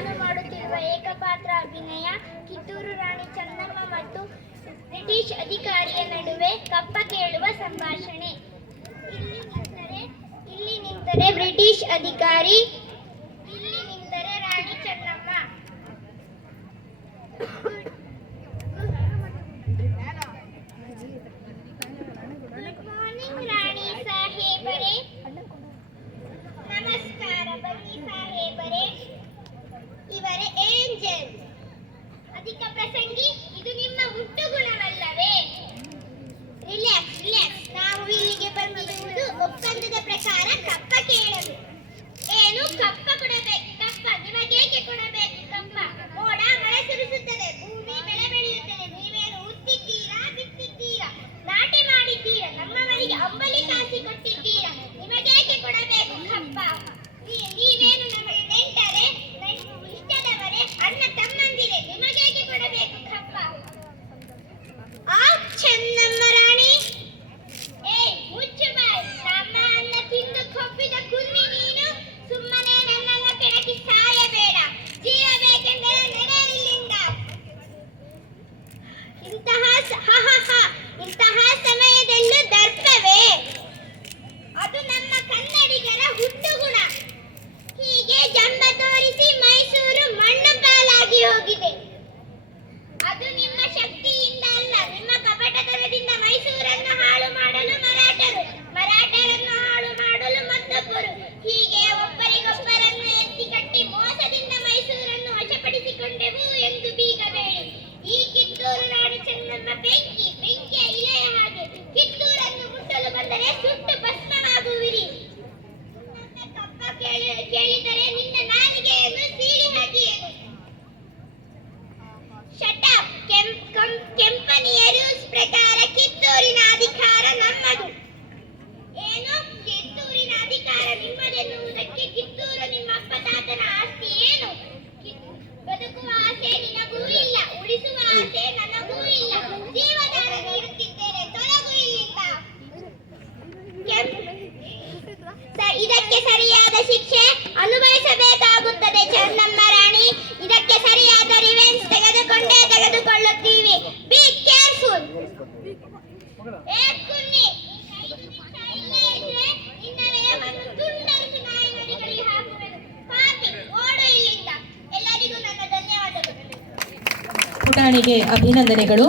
ನಾನು ಮಾಡುತ್ತಿರುವ ಏಕಪಾತ್ರ ಅಭಿನಯ ಕಿತ್ತೂರು ರಾಣಿ ಚೆನ್ನಮ್ಮ ಮತ್ತು ಬ್ರಿಟಿಷ್ ಅಧಿಕಾರಿಯ ನಡುವೆ ಕಪ್ಪ ಕೇಳುವ ಸಂಭಾಷಣೆ. ಇಲ್ಲಿ ನಿಂತರೆ ಬ್ರಿಟಿಷ್ ಅಧಿಕಾರಿ, ಇಲ್ಲಿ ನಿಂತರೆ ರಾಣಿ ಚೆನ್ನಮ್ಮ. ಗುಡ್ ಮಾರ್ನಿಂಗ್ ರಾಣಿ ಸಾಹೇಬರೇ. ನಮಸ್ಕಾರ, ಬನ್ನಿ ಸಾಹೇಬರೇ. ಇವರೇ ಏಂಜಲ್. ಅಧಿಕ ಪ್ರಸಂಗಿ, ಇದು ನಿಮ್ಮ ಹುಟ್ಟು ಗುಣವಲ್ಲವೇ? Relax relax. ನಾವು ಇಲ್ಲಿಗೆ ಬಂದಿರುವುದು ಒಪ್ಪಂದದ ಪ್ರಕಾರ ಕಪ್ಪ ಕೇಳಲು. ಏನು ಕಪ್ಪ ಕೊಡಬೇಕು? ಕಪ್ಪ ನಿಮಗೇಕೆ ಕೊಡಬೇಕು ಕಪ್ಪ? ಮೋಡ ಮಳೆ ಸುರಿಸುತ್ತದೆ, ಭೂಮಿ ಬೆಳೆ ಬೆಳೆಯುತ್ತದೆ. ನೀವೇನು ಉತ್ತಿದ್ದೀರಾ, ಬಿತ್ತಿದ್ದೀರಾ, ನಾಟಿ ಮಾಡಿದ್ದೀರಾ, ನಮ್ಮವರಿಗೆ ಅಂಬಲಿ ಕಾಸಿ ಕೊಟ್ಟಿದ್ದೀರಾ? ನಿಮಗೇಕೆ ಕೊಡಬೇಕು ಕಪ್ಪ? ನೀವೇನು ನಮಗೆ ನೆಂಟರೆ, ಇಷ್ಟದವರೇ, ಅಣ್ಣ ತಮ್ಮಂದಿರೇ, ನಿಮಗೇಕೆ ಕೊಡಬೇಕು ಕಪ್ಪ? ಆ ಚೆನ್ನಮ್ಮ ರಾಣಿ, ಏಯ್ ಮುಚ್ಚು ಬಾಯ್. ನಮ್ಮ ಅನ್ನ ತಿಂದು ಕೊಬ್ಬಿದ ಕುನ್ನಿ ನೀನು. ಸುಮ್ಮನೆ ನನ್ನನ್ನ ಕೆಣಕಿ ಸಾಯಬೇಡ. ಜೀವ ಬೇಕೆಂದರೆ ನಡೆಯಿಲ್ಲಿಂದ. ಇಂತಹ ಸಮಯದಲ್ಲೂ ದರ್ಪವೇ? ಅದು ನಮ್ಮ ಕನ್ನಡಿಗರ ಹುಟ್ಟುಗುಣ. ಹೀಗೆ ಜಂಬ ತೋರಿಸಿ ಮೈಸೂರು ಮಣ್ಣು ಪಾಲಾಗಿ ಹೋಗಿದೆ. ಅದು ನಿಮ್ಮ ಶಕ್ತಿಯಿಂದ ಅಲ್ಲ, ನಿಮ್ಮ ಕಪಟತನದಿಂದ. ಮೈಸೂರನ್ನು ಹಾಳು ಮಾಡಲು ಮರಾಠರು, ಮರಾಠರನ್ನು ಹಾಳು ಮಾಡಲು ಮತ್ತೊಬ್ಬರು, ಹೀಗೆ ಒಬ್ಬರಿಗೊಬ್ಬರನ್ನು ಎತ್ತಿ ಕಟ್ಟಿ ಮೋಸದಿಂದ ಮೈಸೂರನ್ನು ವಶಪಡಿಸಿಕೊಂಡೆವು ಎಂದು ಬೀಗಬೇಡಿ. ಈ ಕಿತ್ತೂರು ರಾಣಿ ಚೆನ್ನಮ್ಮ ಬೆಂಕಿಯ ಇಲೆಯ ಹಾಗೆ. ಕಿತ್ತೂರನ್ನು ಮುಟ್ಟಲು ಬಂದರೆ ಸುಟ್ಟು ಭಸ್ಮವಾಗುವಿರಿ. ನನ್ನ ಕಪ್ಪ ಕೇಳಿದರೆ ನಿನ್ನ ನಾಲಿಗೆಯನ್ನು ಸೀಳಿ ಹಾಕಿಯೇನು. ಶಟಪ್. ಕೆಂಪನಿಯ ರೂಲ್ಸ್ ಪ್ರಕಾರ ಕಿತ್ತೂರಿನ ಅಧಿಕಾರ ನಮ್ಮದು. ಏನು ಕಿತ್ತೂರಿನ ಅಧಿಕಾರ ನಿಮ್ಮದೆನ್ನುವುದಕ್ಕೆ? ಕಿತ್ತೂರು ನಿಮ್ಮ ಅಪ್ಪ ತಾತನ ಆಸ್ತಿ ಏನು? ಬದುಕುವ ಆಸೆ ನಿನಗೂ ಇಲ್ಲ, ಉಳಿಸುವ ಆಸೆ ನನಗೂ ಇಲ್ಲ. ಜೀವದಾನ ನೀಡುತ್ತಿದ್ದೇನೆ, ತೊಲಗು ಇಲ್ಲಿಂದ. ಇದಕ್ಕೆ ಸರಿಯಾದ ಶಿಕ್ಷೆ ಅನುಭವಿಸಬೇಕಾಗುತ್ತದೆ ಚೆನ್ನಮ್ಮ ರಾಣಿ. ಇದಕ್ಕೆ ಸರಿಯಾದ ರಿವೆಂಜ್ ತೆಗೆದುಕೊಳ್ಳುತ್ತೀವಿ. Be careful. ಏ ಕುನ್ನಿ, ನಿನ್ನ ವೇಗವನ್ನು ತುಂಡರಿಸಿ ನಾಯಿ ನದಿಗಳಿಗೆ ಹಾಕುವೆನು. ಪಾಪಿ, ಓಡು ಇಲ್ಲಿಂದ. ಎಲ್ಲರಿಗೂ ನನ್ನ ಧನ್ಯವಾದಗಳು. ಪುಟಾಣಿಗೆ ಅಭಿನಂದನೆಗಳು.